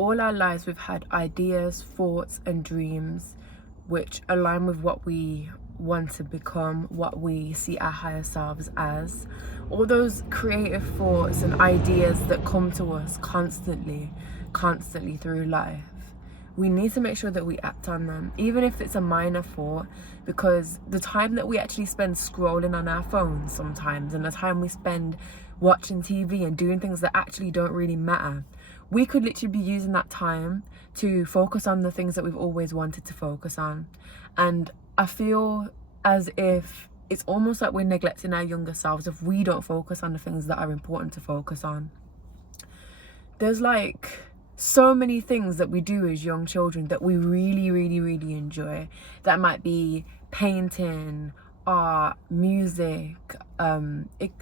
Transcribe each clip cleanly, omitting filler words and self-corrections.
all our lives we've had ideas, thoughts and dreams which align with what we want to become, what we see our higher selves as. All those creative thoughts and ideas that come to us constantly through life, we need to make sure that we act on them, even if it's a minor thought, because the time that we actually spend scrolling on our phones sometimes, and the time we spend watching TV and doing things that actually don't really matter, we could literally be using that time to focus on the things that we've always wanted to focus on. And I feel as if it's almost like we're neglecting our younger selves if we don't focus on the things that are important to focus on. There's like so many things that we do as young children that we really enjoy. That might be painting, art, music,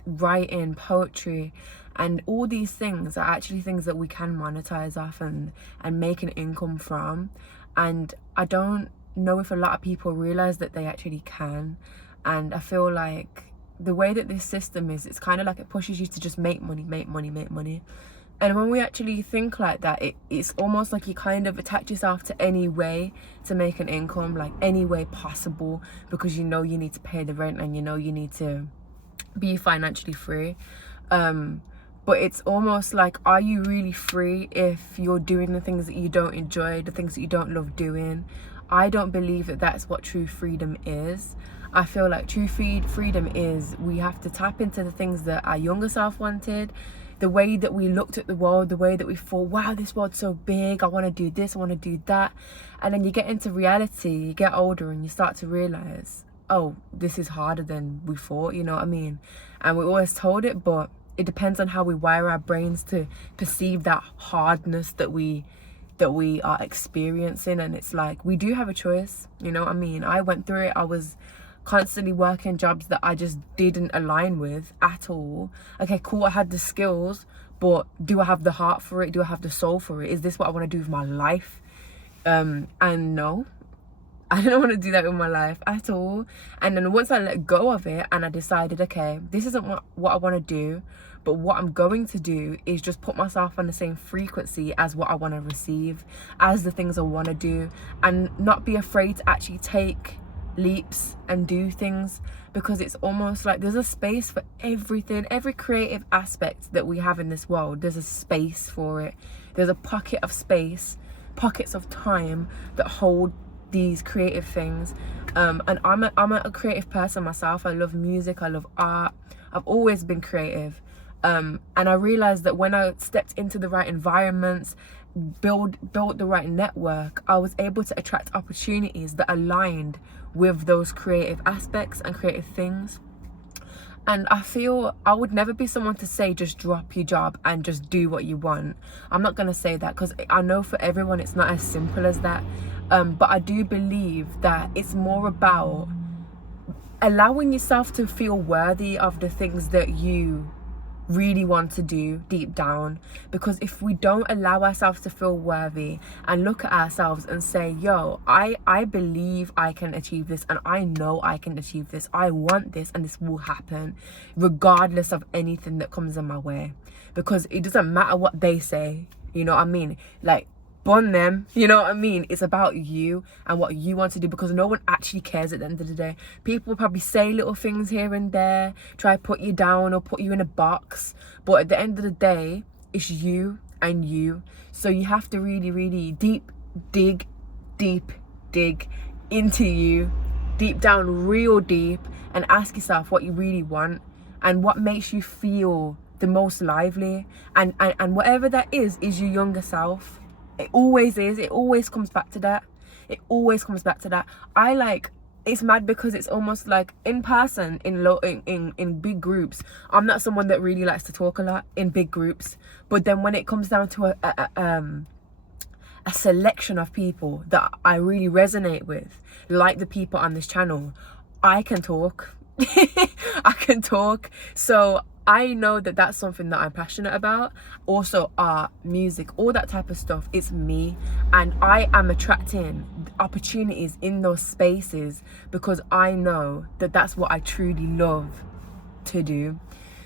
writing, poetry, and all these things are actually things that we can monetize off and make an income from. And I don't know if a lot of people realize that they actually can. And I feel like the way that this system is, it's kind of like it pushes you to just make money. And when we actually think like that, it's almost like you kind of attach yourself to any way to make an income, like any way possible, because you know you need to pay the rent and you know you need to be financially free. But it's almost like, are you really free if you're doing the things that you don't enjoy, the things that you don't love doing? I don't believe that that's what true freedom is. I feel like true freedom is we have to tap into the things that our younger self wanted, the way that we looked at the world, the way that we thought, wow, this world's so big, I want to do this, I want to do that. And then you get into reality, you get older and you start to realize, oh, this is harder than we thought, you know what I mean? And we're always told it, but it depends on how we wire our brains to perceive that hardness that we are experiencing. And it's like, we do have a choice, you know what I mean? I went through it. I was constantly working jobs that I just didn't align with at all. Okay, cool, I had the skills, but do I have the heart for it? Do I have the soul for it? Is this what I want to do with my life? And no, I don't want to do that with my life at all. And then once I let go of it and I decided, okay, this isn't what I want to do, but what I'm going to do is just put myself on the same frequency as what I want to receive, as the things I want to do, and not be afraid to actually take leaps and do things, because it's almost like there's a space for everything. Every creative aspect that we have in this world, there's a space for it. There's a pocket of space, pockets of time that hold these creative things. And I'm a creative person myself. I love music, I love art, I've always been creative. And I realized that when I stepped into the right environments, built the right network, I was able to attract opportunities that aligned with those creative aspects and creative things. And I feel I would never be someone to say just drop your job and just do what you want. I'm not going to say that, because I know for everyone it's not as simple as that. But I do believe that it's more about allowing yourself to feel worthy of the things that you really want to do deep down. Because if we don't allow ourselves to feel worthy and look at ourselves and say, yo, I believe I can achieve this, and I know I can achieve this, I want this, and this will happen regardless of anything that comes in my way, because it doesn't matter what they say, you know what I mean? Like, bun them, you know what I mean? It's about you and what you want to do, because no one actually cares at the end of the day. People will probably say little things here and there, try to put you down or put you in a box, but at the end of the day, it's you and you. So you have to really dig into you, deep down, real deep, and ask yourself what you really want and what makes you feel the most lively. And whatever that is your younger self. It always is. It always comes back to that. It always comes back to that. It's mad because it's almost like in person, in big groups, I'm not someone that really likes to talk a lot in big groups. But then when it comes down to a selection of people that I really resonate with, like the people on this channel, I can talk. I can talk. So I know that that's something that I'm passionate about. Also art, music, all that type of stuff. It's me, and I am attracting opportunities in those spaces because I know that that's what I truly love to do.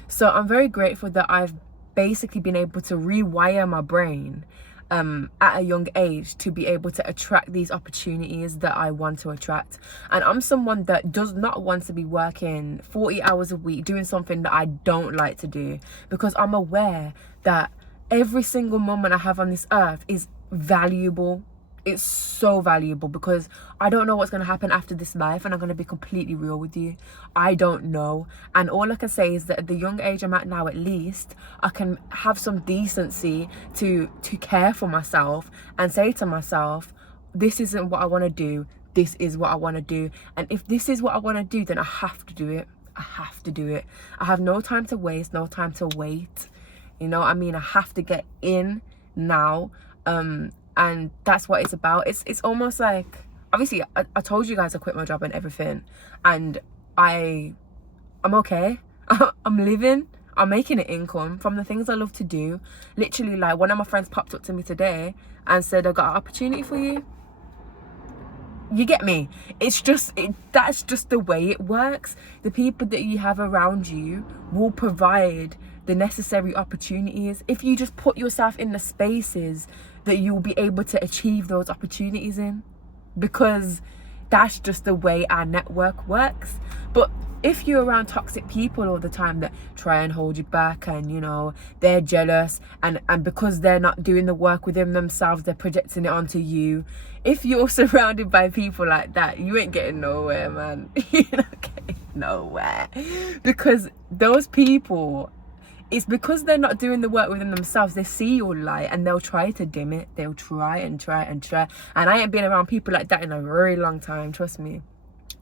So I'm very grateful that I've basically been able to rewire my brain at a young age to be able to attract these opportunities that I want to attract. And I'm someone that does not want to be working 40 hours a week doing something that I don't like to do, because I'm aware that every single moment I have on this earth is valuable. It's so valuable, because I don't know what's going to happen after this life, and I'm going to be completely real with you. I don't know. And all I can say is that at the young age I'm at now, at least I can have some decency to care for myself and say to myself, this isn't what I want to do, this is what I want to do. And if this is what I want to do, then I have to do it. I have to do it. I have no time to waste, no time to wait. You know what I mean? I have to get in now. And that's what it's about. It's almost like, obviously I told you guys I quit my job and everything, and I'm okay. I'm living, I'm making an income from the things I love to do. Literally, like, one of my friends popped up to me today and said, I got an opportunity for you. You get me? It's just that's just the way it works. The people that you have around you will provide the necessary opportunities if you just put yourself in the spaces that you'll be able to achieve those opportunities in, because that's just the way our network works. But if you're around toxic people all the time that try and hold you back, and you know, they're jealous, and because they're not doing the work within themselves, they're projecting it onto you. If you're surrounded by people like that, you ain't getting nowhere, man. You're not getting nowhere, because those people, it's because they're not doing the work within themselves. They see your light and they'll try to dim it. They'll try and try and try. And I ain't been around people like that in a very long time, trust me.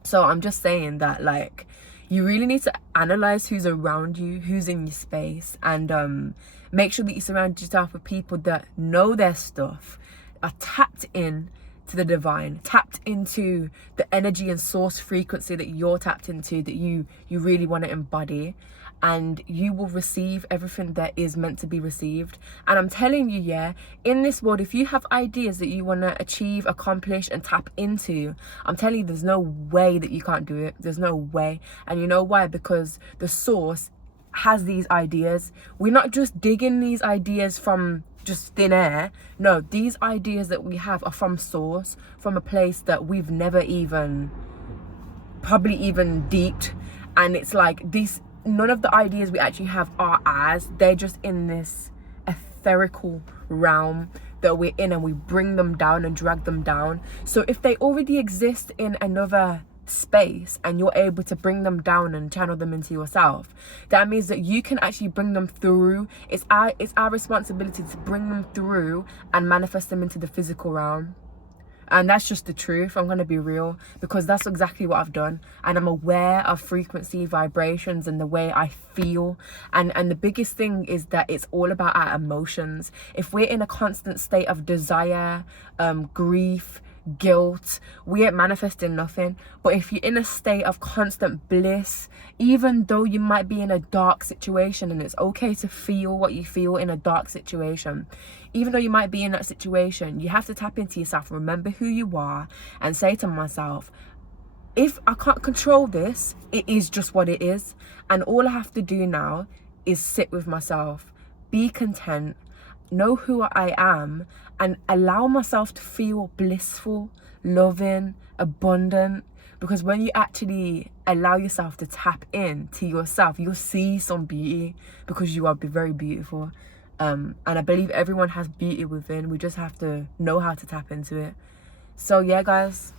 So I'm just saying that, like, you really need to analyze who's around you, who's in your space, and make sure that you surround yourself with people that know their stuff, are tapped in to the divine, tapped into the energy and source frequency that you're tapped into, that you really want to embody. And you will receive everything that is meant to be received. And I'm telling you, yeah, in this world, if you have ideas that you want to achieve, accomplish, and tap into, I'm telling you, there's no way that you can't do it. There's no way. And you know why? Because the source has these ideas. We're not just digging these ideas from just thin air. No, these ideas that we have are from source, from a place that we've never even probably even deeped. And it's like these, none of the ideas we actually have are ours. They're just in this etherical realm that we're in, and we bring them down and drag them down. So if they already exist in another space and you're able to bring them down and channel them into yourself, that means that you can actually bring them through. It's our responsibility to bring them through and manifest them into the physical realm. And that's just the truth. I'm going to be real, because that's exactly what I've done. And I'm aware of frequency, vibrations, and the way I feel. And the biggest thing is that it's all about our emotions. If we're in a constant state of desire, grief, guilt, we ain't manifesting nothing. But if you're in a state of constant bliss, even though you might be in a dark situation, and it's okay to feel what you feel in a dark situation, even though you might be in that situation, you have to tap into yourself, remember who you are, and say to myself, if I can't control this, it is just what it is. And all I have to do now is sit with myself, be content, know who I am, and allow myself to feel blissful, loving, abundant. Because when you actually allow yourself to tap in to yourself, you'll see some beauty, because you are very beautiful. And I believe everyone has beauty within. We just have to know how to tap into it. So yeah, guys,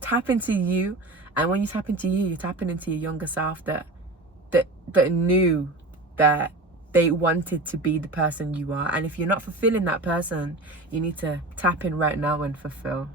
tap into you. And when you tap into you, you're tapping into your younger self that knew that they wanted to be the person you are. And if you're not fulfilling that person, you need to tap in right now and fulfill.